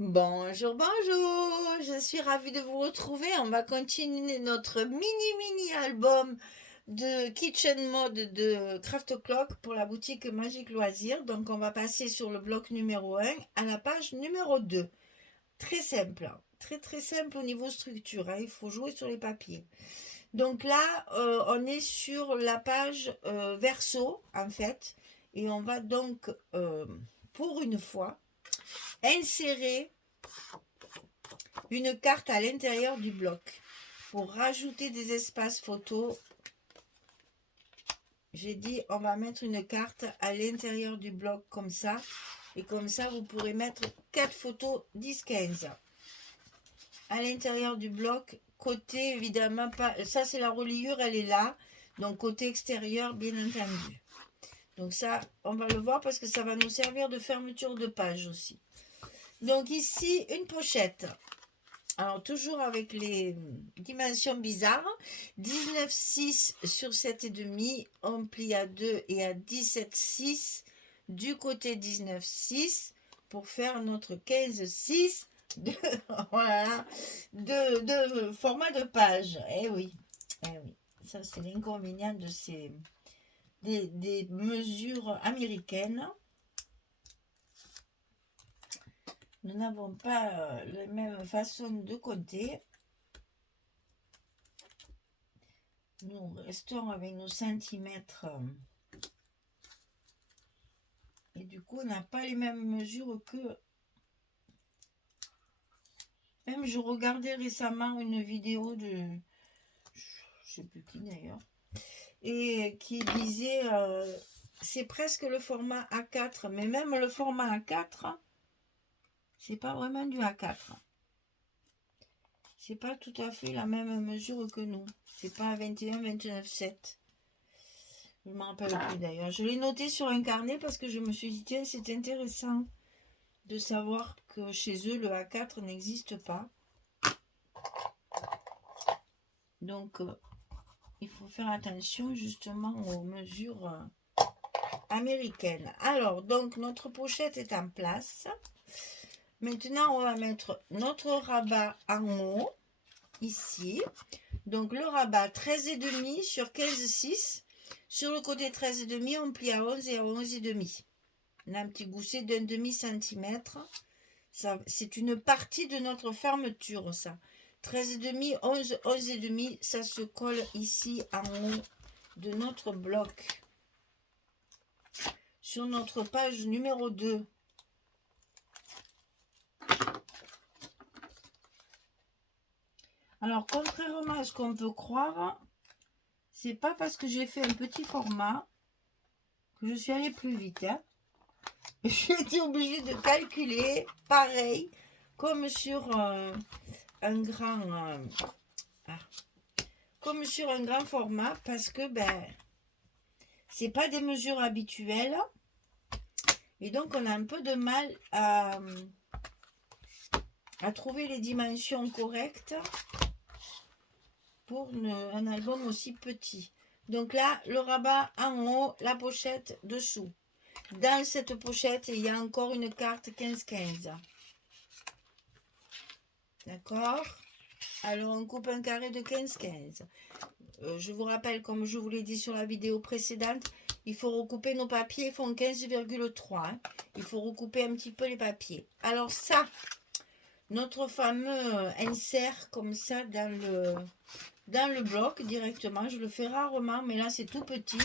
Bonjour, bonjour, je suis ravie de vous retrouver. On va continuer notre mini album de Kitchen Mode de Craft Clock pour la boutique Magique Loisirs. Donc on va passer sur le bloc numéro 1 à la page numéro 2. Très simple, hein. Très simple au niveau structure, hein. Il faut jouer sur les papiers. Donc là, on est sur la page verso en fait. Et on va donc, pour une fois, insérer une carte à l'intérieur du bloc. Pour rajouter des espaces photos, j'ai dit on va mettre une carte à l'intérieur du bloc comme ça. Et comme ça, vous pourrez mettre 4 photos 10-15. À l'intérieur du bloc, côté évidemment pas... Ça, c'est la reliure, elle est là. Donc côté extérieur, bien entendu. Donc ça, on va le voir parce que ça va nous servir de fermeture de page aussi. Donc ici, une pochette. Alors, toujours avec les dimensions bizarres. 19,6 sur 7,5. On plie à 2 et à 17,6 du côté 19,6 pour faire notre 15,6 de, voilà, de format de page. Eh oui, ça c'est l'inconvénient de ces des mesures américaines. Nous n'avons pas la même façon de compter. Nous restons avec nos centimètres. Et du coup, on n'a pas les mêmes mesures que... Même je regardais récemment une vidéo de... Je sais plus qui d'ailleurs. Et qui disait... c'est presque le format A4. Mais même le format A4, c'est pas vraiment du A4. C'est pas tout à fait la même mesure que nous. C'est pas 21, 29, 7. Je ne me rappelle plus d'ailleurs. Je l'ai noté sur un carnet parce que je me suis dit, tiens, c'est intéressant de savoir que chez eux, le A4 n'existe pas. Donc, il faut faire attention justement aux mesures américaines. Alors, donc, notre pochette est en place. Maintenant, on va mettre notre rabat en haut, ici. Donc, le rabat 13,5 sur 15,6. Sur le côté 13,5, on plie à 11 et à 11,5. On a un petit gousset d'un demi-centimètre. C'est une partie de notre fermeture, ça. 13,5, 11, 11,5, ça se colle ici en haut de notre bloc. Sur notre page numéro 2. Alors, contrairement à ce qu'on peut croire, c'est pas parce que j'ai fait un petit format que je suis allée plus vite, hein. J'ai été obligée de calculer, pareil, comme sur un grand... comme sur un grand format, parce que, c'est pas des mesures habituelles. Et donc, on a un peu de mal à trouver les dimensions correctes pour un album aussi petit. Donc là, le rabat en haut, la pochette dessous. Dans cette pochette, il y a encore une carte 15-15. D'accord? Alors, on coupe un carré de 15-15. Je vous rappelle, comme je vous l'ai dit sur la vidéo précédente, il faut recouper nos papiers, ils font 15,3. Hein. Il faut recouper un petit peu les papiers. Alors ça, notre fameux insert comme ça dans le bloc directement. Je le fais rarement, mais là c'est tout petit.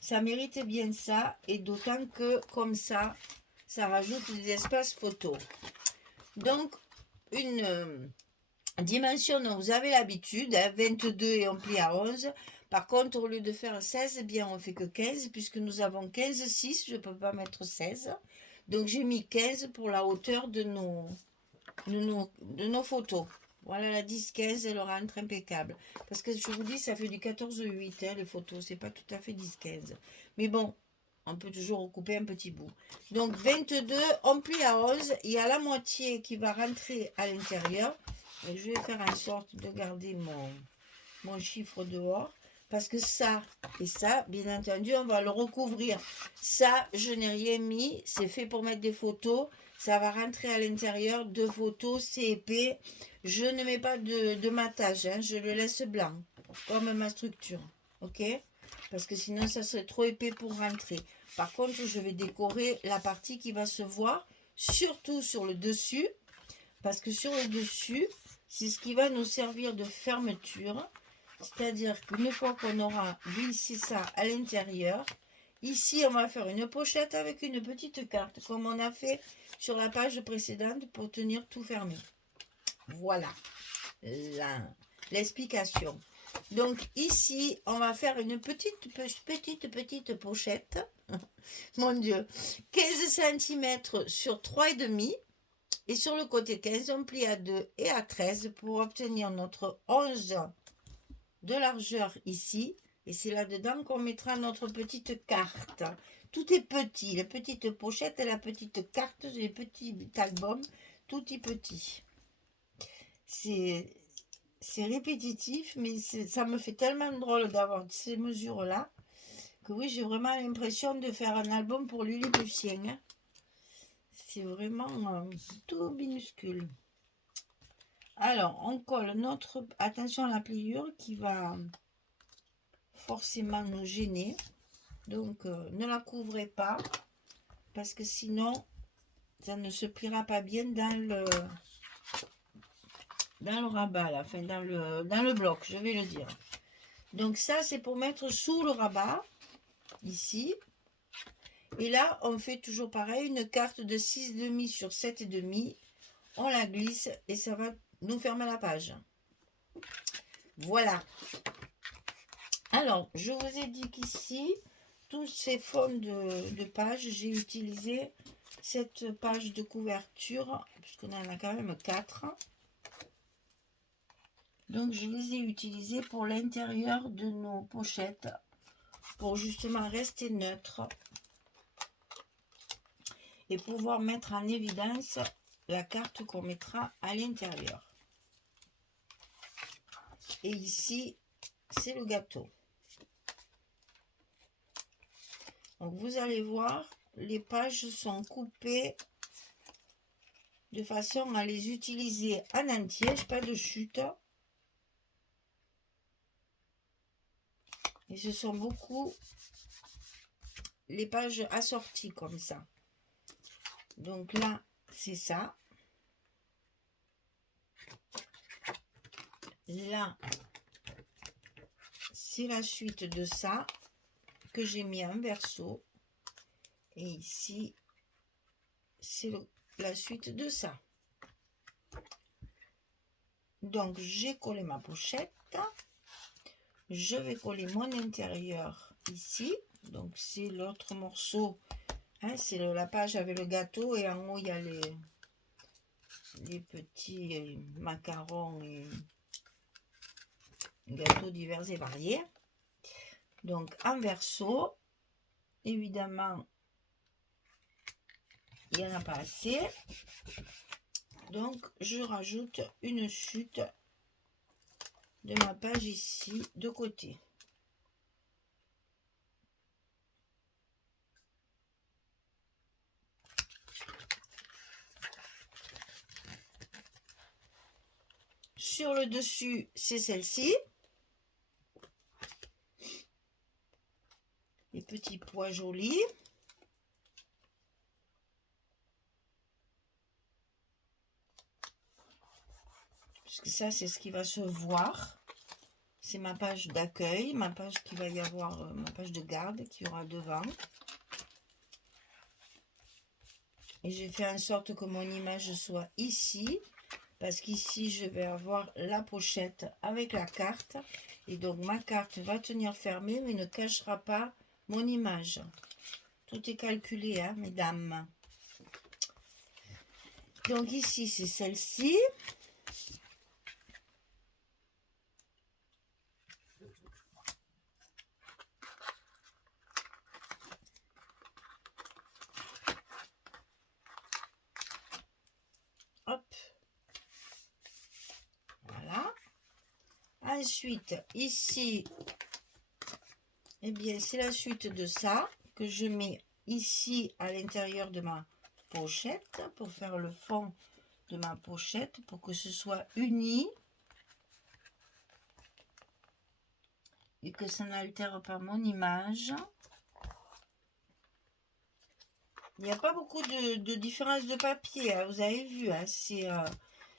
Ça mérite bien ça. Et d'autant que comme ça rajoute des espaces photos. Donc, une dimension dont vous avez l'habitude, hein, 22 et on plie à 11. Par contre, au lieu de faire 16, eh bien, on fait que 15 puisque nous avons 15,6. Je ne peux pas mettre 16. Donc, j'ai mis 15 pour la hauteur de nos photos. Voilà, la 10-15, elle rentre impeccable. Parce que je vous dis, ça fait du 14,8, hein, les photos. C'est pas tout à fait 10-15. Mais bon, on peut toujours recouper un petit bout. Donc, 22, on plie à 11. Il y a la moitié qui va rentrer à l'intérieur. Et je vais faire en sorte de garder mon chiffre dehors. Parce que ça et ça, bien entendu, on va le recouvrir. Ça, je n'ai rien mis. C'est fait pour mettre des photos. ça va rentrer à l'intérieur de photos, c'est épais. Je ne mets pas de matage, hein, je le laisse blanc, comme ma structure, ok? Parce que sinon, ça serait trop épais pour rentrer. Par contre, je vais décorer la partie qui va se voir, surtout sur le dessus, parce que sur le dessus, c'est ce qui va nous servir de fermeture. C'est-à-dire qu'une fois qu'on aura glissé ça à l'intérieur, ici, on va faire une pochette avec une petite carte, comme on a fait sur la page précédente pour tenir tout fermé. Voilà l'explication. Donc ici, on va faire une petite pochette. Mon Dieu, 15 cm sur 3,5. Et sur le côté 15, on plie à 2 et à 13 pour obtenir notre 11 de largeur ici. Et c'est là-dedans qu'on mettra notre petite carte. Tout est petit, la petite pochette et la petite carte, les petits albums, tout est petit. C'est répétitif, mais ça me fait tellement drôle d'avoir ces mesures-là que oui, j'ai vraiment l'impression de faire un album pour Lilliputien. Hein. C'est vraiment tout minuscule. Alors, on colle notre... Attention à la pliure qui va forcément nous gêner. Donc, ne la couvrez pas parce que sinon, ça ne se pliera pas bien dans le rabat, là, enfin dans le bloc, je vais le dire. Donc ça, c'est pour mettre sous le rabat, ici. Et là, on fait toujours pareil, une carte de 6,5 sur 7,5. On la glisse et ça va nous fermer la page. Voilà. Alors, je vous ai dit qu'ici, tous ces fonds de page, j'ai utilisé cette page de couverture, puisqu'on en a quand même 4. Donc, je les ai utilisés pour l'intérieur de nos pochettes, pour justement rester neutre et pouvoir mettre en évidence la carte qu'on mettra à l'intérieur. Et ici, c'est le gâteau. Donc, vous allez voir, les pages sont coupées de façon à les utiliser en entier, pas de chute. Et ce sont beaucoup les pages assorties comme ça. Donc là, c'est ça. Là, c'est la suite de ça que j'ai mis en verso. Et ici, c'est la suite de ça. Donc, j'ai collé ma pochette. Je vais coller mon intérieur ici. Donc, c'est l'autre morceau. Hein, c'est la page avec le gâteau. Et en haut, il y a les petits macarons et gâteaux divers et variés. Donc, en verso, évidemment, il n'y en a pas assez. Donc, je rajoute une chute de ma page ici, de côté. Sur le dessus, c'est celle-ci. Les petits pois jolis. Parce que ça, c'est ce qui va se voir. C'est ma page d'accueil, ma page qui va y avoir, ma page de garde qui y aura devant. Et j'ai fait en sorte que mon image soit ici. Parce qu'ici, je vais avoir la pochette avec la carte. Et donc, ma carte va tenir fermée, mais ne cachera pas mon image. Tout est calculé, hein, mesdames. Donc, ici, c'est celle-ci. Hop. Voilà. Ensuite, ici, eh bien, c'est la suite de ça que je mets ici à l'intérieur de ma pochette pour faire le fond de ma pochette pour que ce soit uni et que ça n'altère pas mon image. Il n'y a pas beaucoup de différence de papier, hein, vous avez vu, hein,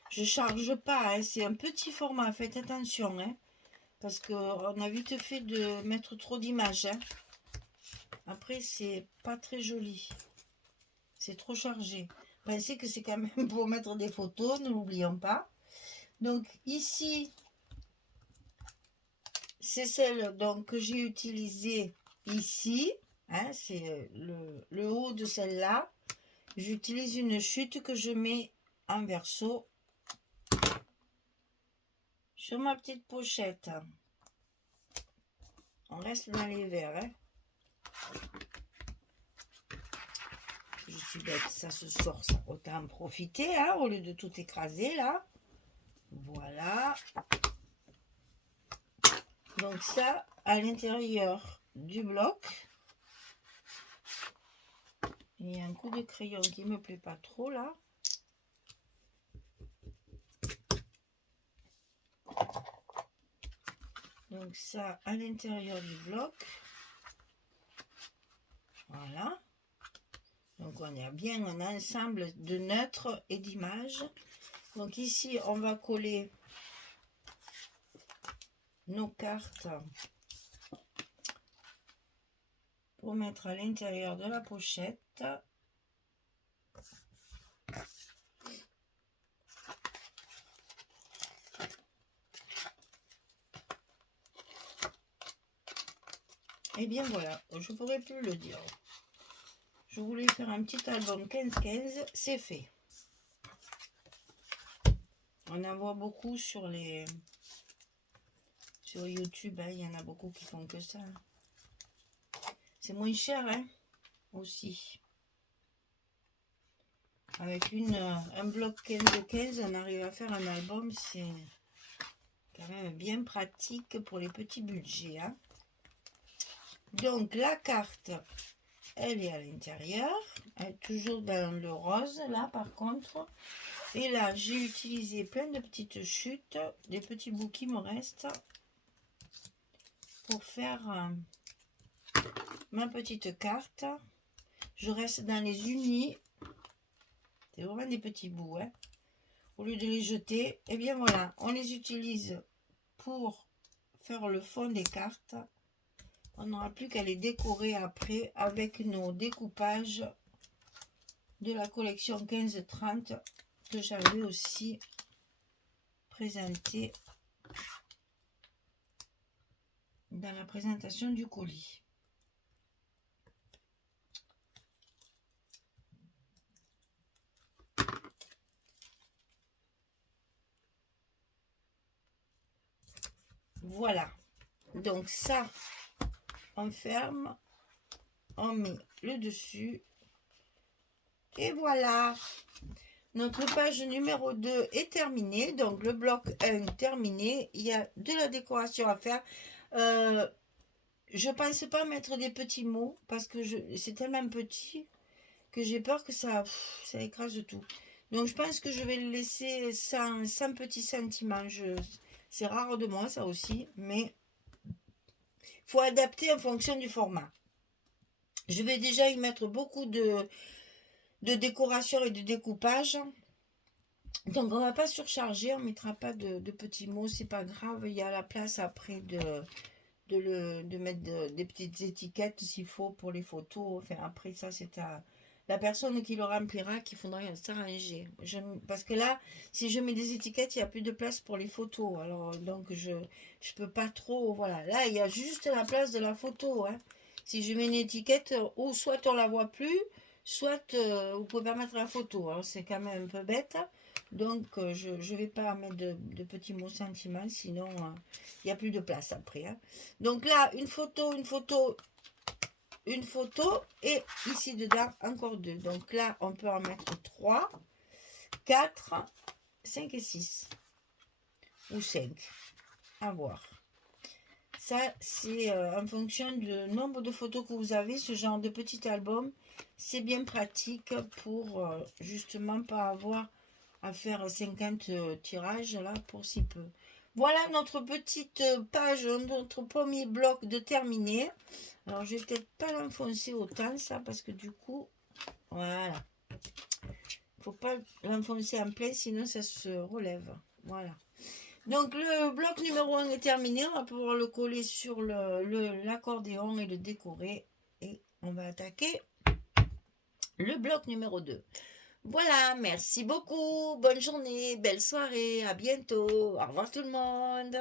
je charge pas, hein, c'est un petit format, faites attention, hein, parce qu'on a vite fait de mettre trop d'images. Hein. Après, c'est pas très joli, c'est trop chargé. Pensez que c'est quand même pour mettre des photos, ne l'oublions pas. Donc ici, c'est celle donc, que j'ai utilisée ici. Hein, c'est le haut de celle-là. J'utilise une chute que je mets en verso sur ma petite pochette. On reste dans les verres. Hein. Je suis bête, ça se sort, ça. Autant en profiter, hein, au lieu de tout écraser là. Voilà. Donc ça, à l'intérieur du bloc. Il y a un coup de crayon qui me plaît pas trop là. Donc ça, à l'intérieur du bloc. Voilà. Donc on a bien un ensemble de neutres et d'images. Donc ici, on va coller nos cartes pour mettre à l'intérieur de la pochette. Et bien voilà, je ne pourrais plus le dire. Je voulais faire un petit album 15-15, c'est fait. On en voit beaucoup sur YouTube, hein, il y en a beaucoup qui font que ça. C'est moins cher, hein, aussi. Avec un bloc 15-15, on arrive à faire un album, c'est quand même bien pratique pour les petits budgets. Hein. Donc la carte, elle est à l'intérieur, elle est toujours dans le rose, là par contre. Et là, j'ai utilisé plein de petites chutes, des petits bouts qui me restent, pour faire ma petite carte. Je reste dans les unis. C'est vraiment des petits bouts. Hein. Au lieu de les jeter, et bien voilà, on les utilise pour faire le fond des cartes. On n'aura plus qu'à les décorer après avec nos découpages de la collection 15-30 que j'avais aussi présenté dans la présentation du colis. Voilà, donc ça, on ferme, on met le dessus, et voilà, notre page numéro 2 est terminée, donc le bloc 1 terminé, il y a de la décoration à faire. Je pense pas mettre des petits mots, parce que c'est tellement petit que j'ai peur que ça écrase tout. Donc je pense que je vais le laisser sans petits sentiments. C'est rare de moi ça aussi, mais il faut adapter en fonction du format. Je vais déjà y mettre beaucoup de décoration et de découpage. Donc on va pas surcharger, on mettra pas de petits mots, c'est pas grave. Il y a la place après de mettre des petites étiquettes s'il faut pour les photos. Enfin après ça c'est à la personne qui le remplira qu'il faudra s'arranger. Parce que là, si je mets des étiquettes, il n'y a plus de place pour les photos. Alors, donc, je peux pas trop... Voilà, là, il y a juste la place de la photo. Hein. Si je mets une étiquette, ou soit on la voit plus, soit vous pouvez pas mettre la photo. Hein. C'est quand même un peu bête. Donc, je ne vais pas mettre de petits mots sentiments, sinon, il n'y a plus de place après. Hein. Donc là, une photo, et ici dedans encore 2. Donc là, on peut en mettre 3, 4, 5 et 6. Ou 5. À voir. Ça, c'est en fonction du nombre de photos que vous avez, ce genre de petit album. C'est bien pratique pour justement pas avoir à faire 50 tirages là pour si peu. Voilà notre petite page, notre premier bloc de terminé. Alors je vais peut-être pas l'enfoncer autant ça parce que du coup, voilà. Faut pas l'enfoncer en plein sinon ça se relève. Voilà. Donc le bloc numéro 1 est terminé. On va pouvoir le coller sur l'accordéon et le décorer. Et on va attaquer le bloc numéro 2. Voilà, merci beaucoup. Bonne journée, belle soirée, à bientôt. Au revoir tout le monde.